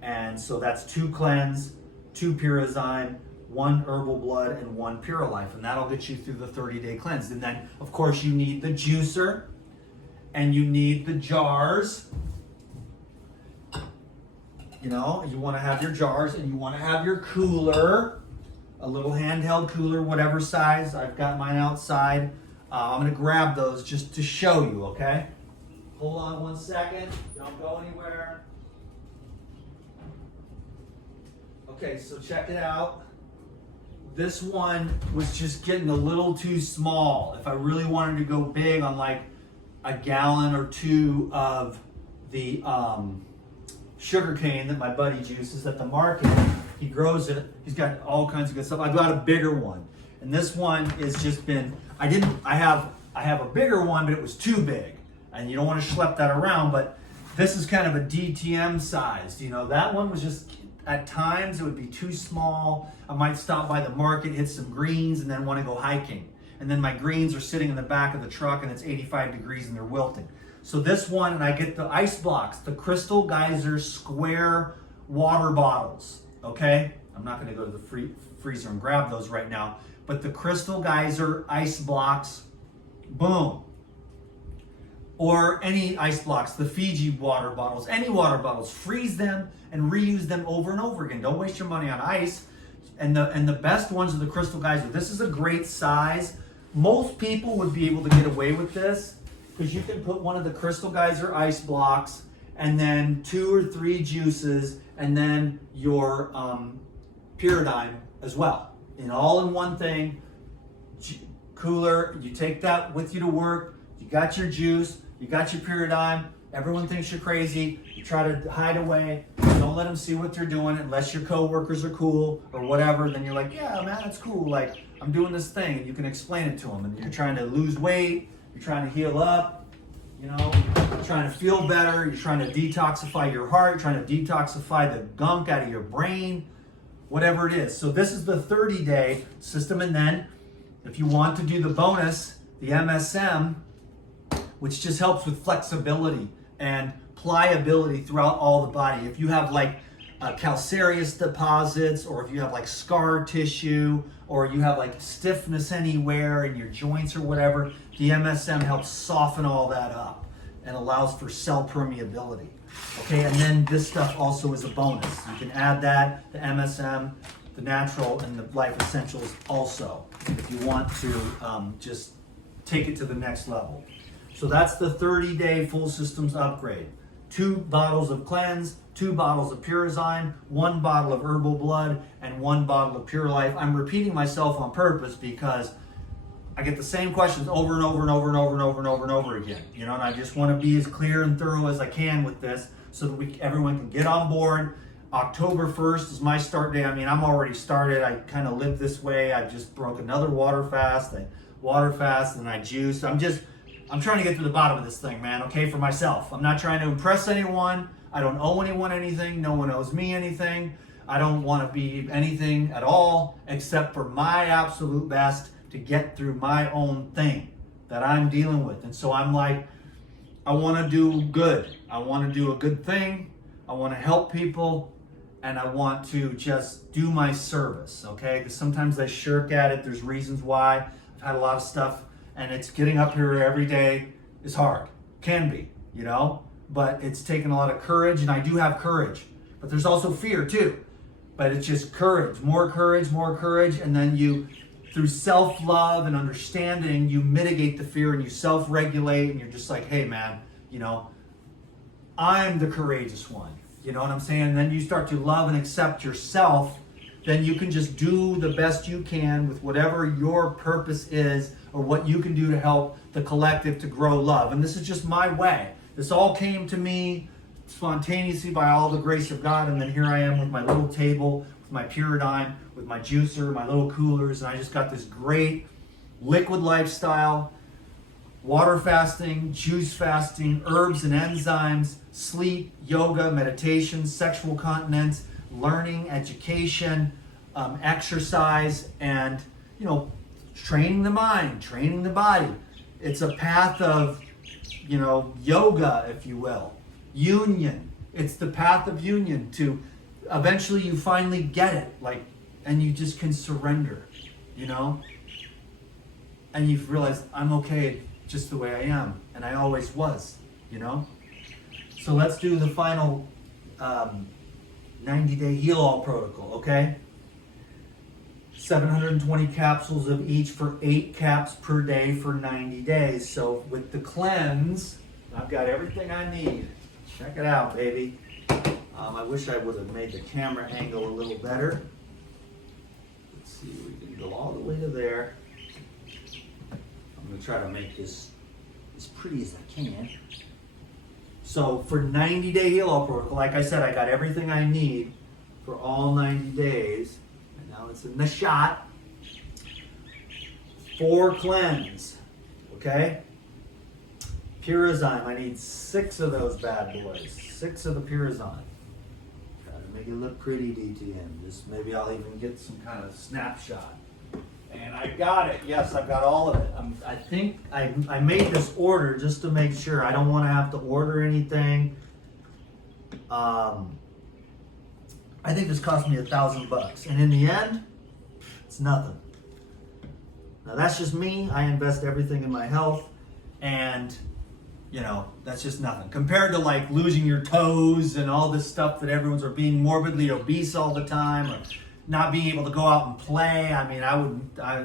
And so that's 2 Cleanse, 2 Purazyme, 1 Herbal Blood, and 1 Puraliyf, and that'll get you through the 30-day cleanse. And then, of course, you need the juicer, and you need the jars. You know, you want to have your jars, and you want to have your cooler, a little handheld cooler, whatever size. I've got mine outside. I'm going to grab those just to show you, okay? Hold on 1 second. Don't go anywhere. Okay, so check it out. This one was just getting a little too small. If I really wanted to go big on like a gallon or 2 of the sugar cane that my buddy juices at the market, he grows it. He's got all kinds of good stuff. I've got a bigger one, and this one has just been. I have a bigger one, but it was too big, and you don't want to schlep that around. But this is kind of a DTM sized. You know, that one was just. At times it would be too small. I might stop by the market, hit some greens, and then want to go hiking. And then my greens are sitting in the back of the truck, and it's 85 degrees and they're wilting. So this one, and I get the ice blocks, the Crystal Geyser square water bottles, okay? I'm not gonna go to the freezer and grab those right now, but the Crystal Geyser ice blocks, boom. Or any ice blocks, the Fiji water bottles, any water bottles, freeze them and reuse them over and over again. Don't waste your money on ice. And the best ones are the Crystal Geyser. This is a great size. Most people would be able to get away with this because you can put one of the Crystal Geyser ice blocks and then 2 or 3 juices and then your Purazyme as well. And all in one thing. cooler, you take that with you to work, you got your juice, you got your Purazyme, everyone thinks you're crazy, you try to hide away, don't let them see what they're doing unless your coworkers are cool or whatever, then you're like, yeah, man, it's cool, like, I'm doing this thing, and you can explain it to them, and you're trying to lose weight, you're trying to heal up, you know, you're trying to feel better, you're trying to detoxify your heart, trying to detoxify the gunk out of your brain, whatever it is. So this is the 30-day system, and then if you want to do the bonus, the MSM, which just helps with flexibility and pliability throughout all the body. If you have like calcareous deposits, or if you have like scar tissue, or you have like stiffness anywhere in your joints or whatever, the MSM helps soften all that up and allows for cell permeability. Okay, and then this stuff also is a bonus. You can add that, the MSM, the natural, and the Life Essentials also, if you want to just take it to the next level. So that's the 30-day full systems upgrade. 2 bottles of Cleanse, 2 bottles of Purazyme, 1 bottle of Herbal Blood, and 1 bottle of Puraliyf. I'm repeating myself on purpose because I get the same questions over and over and over and over and over and over and over again. You know, and I just want to be as clear and thorough as I can with this so that everyone can get on board. October 1st is my start day. I mean, I'm already started. I kind of live this way. I just broke another water fast, and then I juiced. I'm trying to get to the bottom of this thing, man, okay, for myself. I'm not trying to impress anyone. I don't owe anyone anything. No one owes me anything. I don't want to be anything at all except for my absolute best to get through my own thing that I'm dealing with. And so I'm like, I want to do good. I want to do a good thing. I want to help people. And I want to just do my service, okay? Because sometimes I shirk at it. There's reasons why. I've had a lot of stuff, and it's getting up here every day is hard. Can be, you know? But it's taken a lot of courage, and I do have courage. But there's also fear too. But it's just courage, more courage, and then you, through self-love and understanding, you mitigate the fear and you self-regulate, and you're just like, hey man, you know, I'm the courageous one. You know what I'm saying? And then you start to love and accept yourself, then you can just do the best you can with whatever your purpose is or what you can do to help the collective to grow love. And this is just my way. This all came to me spontaneously by all the grace of God, and then here I am with my little table, with my Purazyme, with my juicer, my little coolers, and I just got this great liquid lifestyle, water fasting, juice fasting, herbs and enzymes, sleep, yoga, meditation, sexual continence, learning, education, exercise, and, you know, training the mind, training the body. It's a path of, you know, yoga, if you will, union. It's the path of union to eventually you finally get it, like, and you just can surrender, you know, and you've realized I'm okay just the way I am, and I always was, you know. So let's do the final 90-day heal-all protocol, okay? 720 capsules of each for 8 caps per day for 90 days. So with the cleanse, I've got everything I need. Check it out, baby. I wish I would have made the camera angle a little better. Let's see, we can go all the way to there. I'm going to try to make this as pretty as I can. So for 90-day heal-all protocol, like I said, I got everything I need for all 90 days. And now it's in the shot. 4 cleanse, okay? Purazyme, I need 6 of those bad boys. 6 of the Purazyme. Try to make it look pretty, DTM. Just maybe I'll even get some kind of snapshot. And I got it. Yes, I've got all of it. I think I made this order just to make sure. I don't want to have to order anything. I think this cost me $1,000, and in the end, it's nothing. Now that's just me. I invest everything in my health, and you know, that's just nothing compared to like losing your toes and all this stuff that everyone's, or being morbidly obese all the time, or not being able to go out and play. I mean,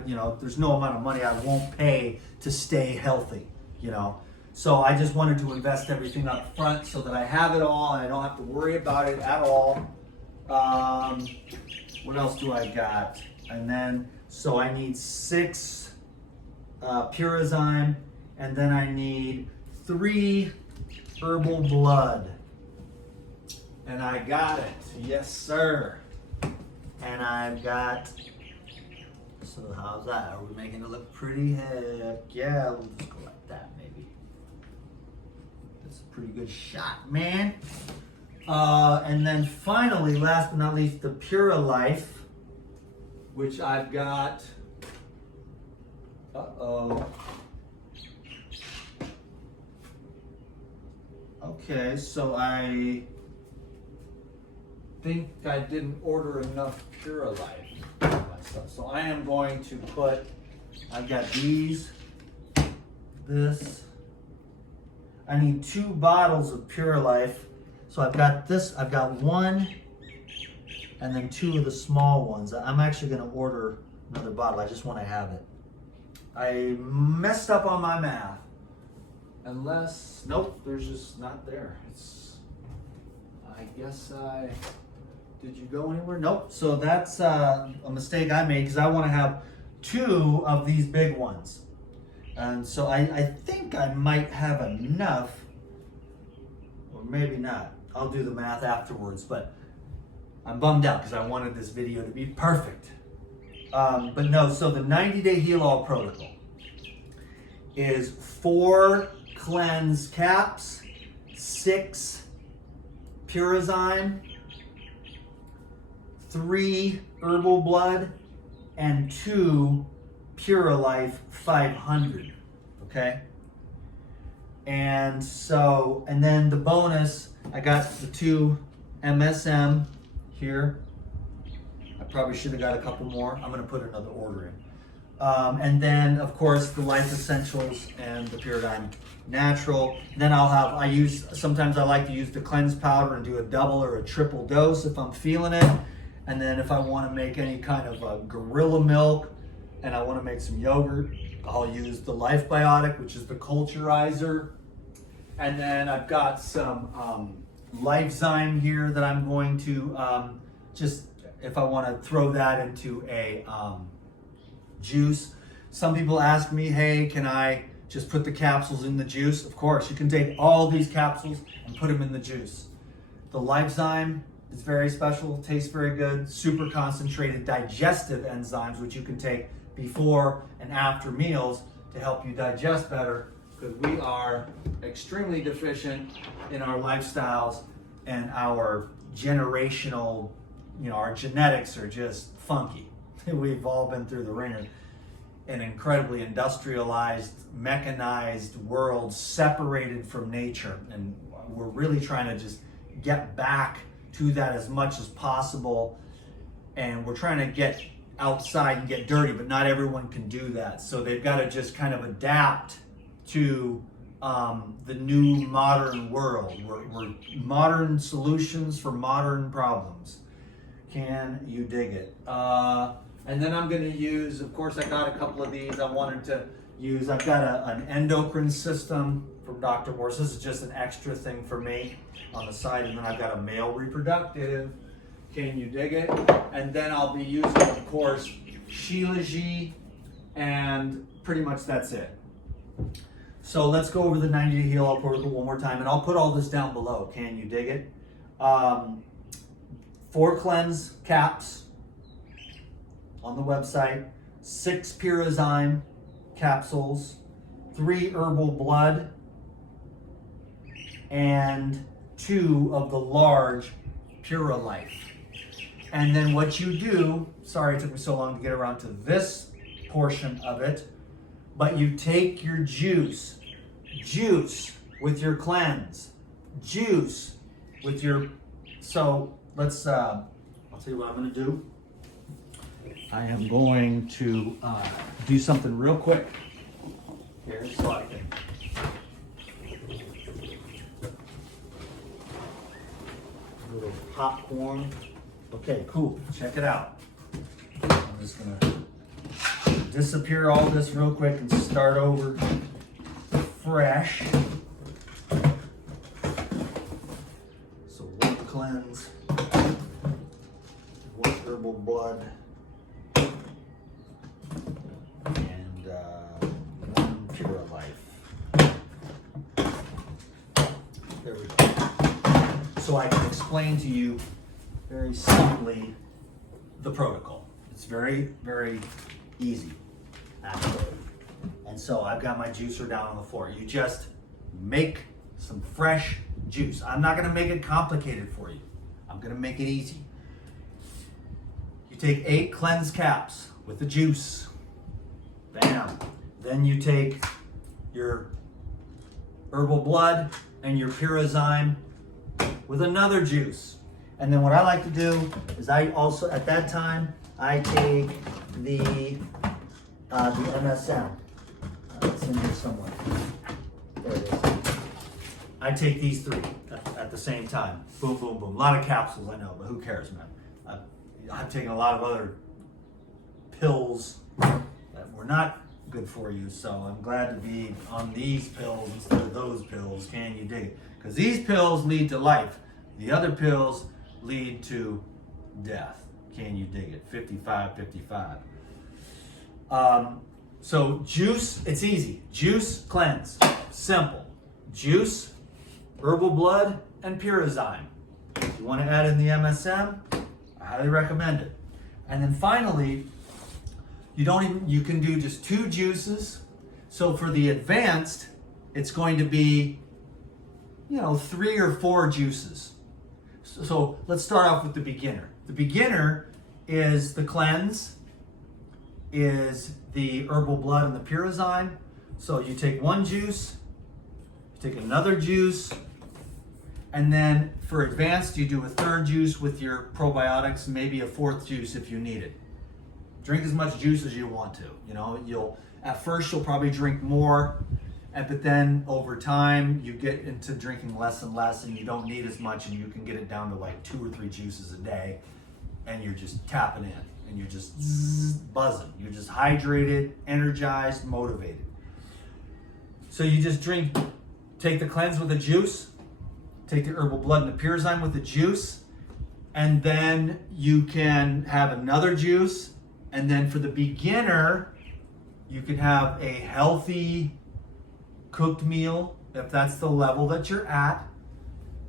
you know, there's no amount of money I won't pay to stay healthy, you know. So I just wanted to invest everything up front so that I have it all and I don't have to worry about it at all. What else do I got? And then, so I need 6 Purazyme, and then I need 3 Herbal Blood. And I got it, yes sir. And I've got, so how's that? Are we making it look pretty? Heck yeah, we'll just go like that maybe. That's a pretty good shot, man. And then finally, last but not least, the Puraliyf, which I've got, okay, so I think I didn't order enough Puraliyf for myself. So I am going to put, I've got these, this. I need 2 bottles of Puraliyf. So I've got this, I've got 1 and then 2 of the small ones. I'm actually gonna order another bottle. I just wanna have it. I messed up on my math. Unless, nope, there's just not there. It's, I guess did you go anywhere? Nope, so that's a mistake I made because I wanna have 2 of these big ones. And so I think I might have enough, or maybe not. I'll do the math afterwards, but I'm bummed out because I wanted this video to be perfect. But no, so the 90-day heal-all protocol is 4 cleanse caps, 6 Purazyme, 3 Herbal Blood, and 2 Puraliyf 500, okay? And so, and then the bonus, I got the 2 MSM here. I probably should have got a couple more. I'm gonna put another order in. And then, of course, the Life Essentials and the Purazyme Natural. And then sometimes I like to use the cleanse powder and do a double or a triple dose if I'm feeling it. And then if I wanna make any kind of a gorilla milk and I wanna make some yogurt, I'll use the Life Biotic, which is the culturizer. And then I've got some Lifezyme here that I'm going to just, if I want to throw that into a juice. Some people ask me, hey, can I just put the capsules in the juice? Of course, you can take all these capsules and put them in the juice. The Lifezyme is very special, tastes very good, super concentrated digestive enzymes, which you can take before and after meals to help you digest better, because we are extremely deficient in our lifestyles and our generational, our genetics are just funky. We've all been through the ringer. An incredibly industrialized, mechanized world separated from nature. And we're really trying to just get back to that as much as possible. And we're trying to get outside and get dirty, but not everyone can do that. So they've got to just kind of adapt to the new modern world. We're modern solutions for modern problems. Can you dig it? And then I'm going to use, of course, I got a couple of these I wanted to use. I've got an endocrine system from Dr. Morse. This is just an extra thing for me on the side. And then I've got a male reproductive. Can you dig it? And then I'll be using, of course, Shilajit, and pretty much that's it. So let's go over the 90-day heal-all protocol one more time, and I'll put all this down below. Can you dig it? 4 cleanse caps on the website, 6 Purazyme capsules, 3 Herbal Blood, and 2 of the large Puraliyf. And then what you do, sorry it took me so long to get around to this portion of it, but you take your juice with your cleanse, juice with your, so let's, I'll tell you what I'm gonna do. I am going to do something real quick here so I can a little popcorn. Okay, cool. Check it out. I'm just gonna disappear all this real quick and start over fresh. So 1 cleanse, 1 Herbal Blood, and so I can explain to you very simply the protocol. It's very, very easy, actually. And so I've got my juicer down on the floor. You just make some fresh juice. I'm not gonna make it complicated for you. I'm gonna make it easy. You take 8 cleanse caps with the juice. Bam. Then you take your Herbal Blood and your Purazyme with another juice. And then what I like to do is I also, at that time, I take the MSM. It's in here somewhere. There it is. I take these 3 at the same time. Boom, boom, boom. A lot of capsules, I know, but who cares, man? I've taken a lot of other pills that were not good for you, so I'm glad to be on these pills instead of those pills. Can you dig it? Because these pills lead to life. The other pills lead to death. Can you dig it? 55-55. So juice, it's easy. Juice, cleanse, simple. Juice, Herbal Blood, and Purazyme. If you want to add in the MSM, I highly recommend it. And then finally, you can do just 2 juices. So for the advanced, it's going to be, 3 or 4 juices. So let's start off with the beginner. The beginner is the cleanse, is the Herbal Blood and the Purazyme. So you take 1 juice, you take another juice, and then for advanced, you do a 3rd juice with your probiotics, maybe a 4th juice if you need it. Drink as much juice as you want to. At first you'll probably drink more, but then over time you get into drinking less and less, and you don't need as much, and you can get it down to like 2 or 3 juices a day, and you're just tapping in, and you're just buzzing. You're just hydrated, energized, motivated. So you just take the cleanse with the juice, take the Herbal Blood and the Purazyme with the juice, and then you can have another juice. And then for the beginner, you can have a healthy cooked meal if that's the level that you're at.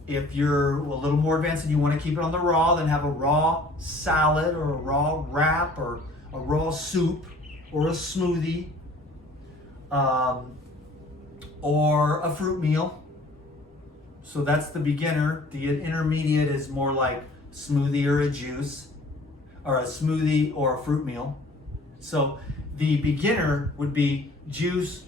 If you're a little more advanced and you want to keep it on the raw, then have a raw salad or a raw wrap or a raw soup or a smoothie or a fruit meal. So that's the beginner. The intermediate is more like smoothie or a juice, or a smoothie or a fruit meal. So the beginner would be juice,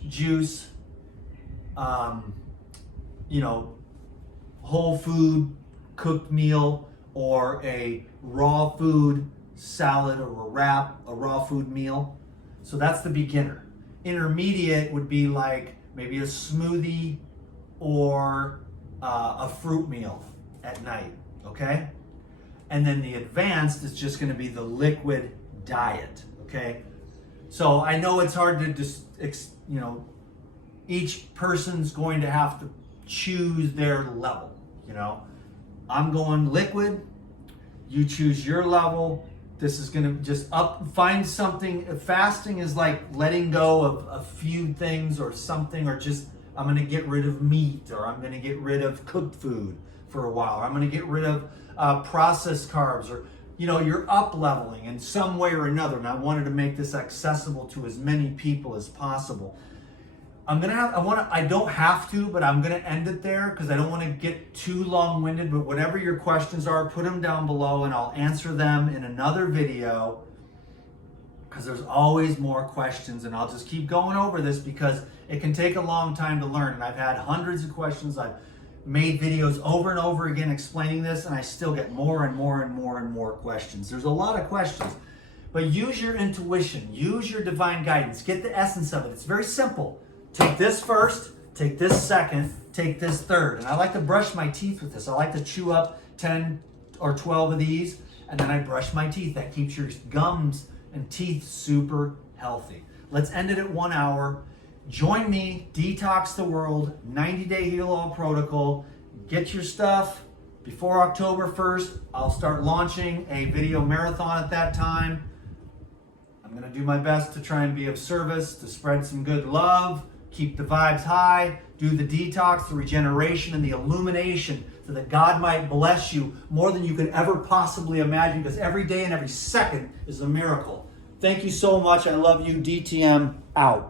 whole food cooked meal, or a raw food salad or a wrap, a raw food meal. So that's the beginner. Intermediate would be like maybe a smoothie or a fruit meal at night, okay? And then the advanced is just going to be the liquid diet, okay? So I know it's hard to just, each person's going to have to choose their level, I'm going liquid, you choose your level. This is going to just find something. Fasting is like letting go of a few things or something, or just I'm going to get rid of meat, or I'm going to get rid of cooked food for a while, or I'm going to get rid of processed carbs, or you're up leveling in some way or another. And I wanted to make this accessible to as many people as possible. I don't have to, but I'm gonna end it there because I don't want to get too long-winded. But whatever your questions are, put them down below and I'll answer them in another video, because there's always more questions, and I'll just keep going over this because it can take a long time to learn. And I've had hundreds of questions. I've made videos over and over again explaining this, and I still get more and more and more and more questions. There's a lot of questions, but use your intuition, use your divine guidance, get the essence of it. It's very simple. Take this first, take this second, take this third. And I like to brush my teeth with this. I like to chew up 10 or 12 of these, and then I brush my teeth. That keeps your gums and teeth super healthy. Let's end it at 1 hour. Join me, Detox the World, 90-day Heal All Protocol. Get your stuff before October 1st. I'll start launching a video marathon at that time. I'm going to do my best to try and be of service, to spread some good love, keep the vibes high, do the detox, the regeneration, and the illumination so that God might bless you more than you could ever possibly imagine, because every day and every second is a miracle. Thank you so much. I love you. DTM out.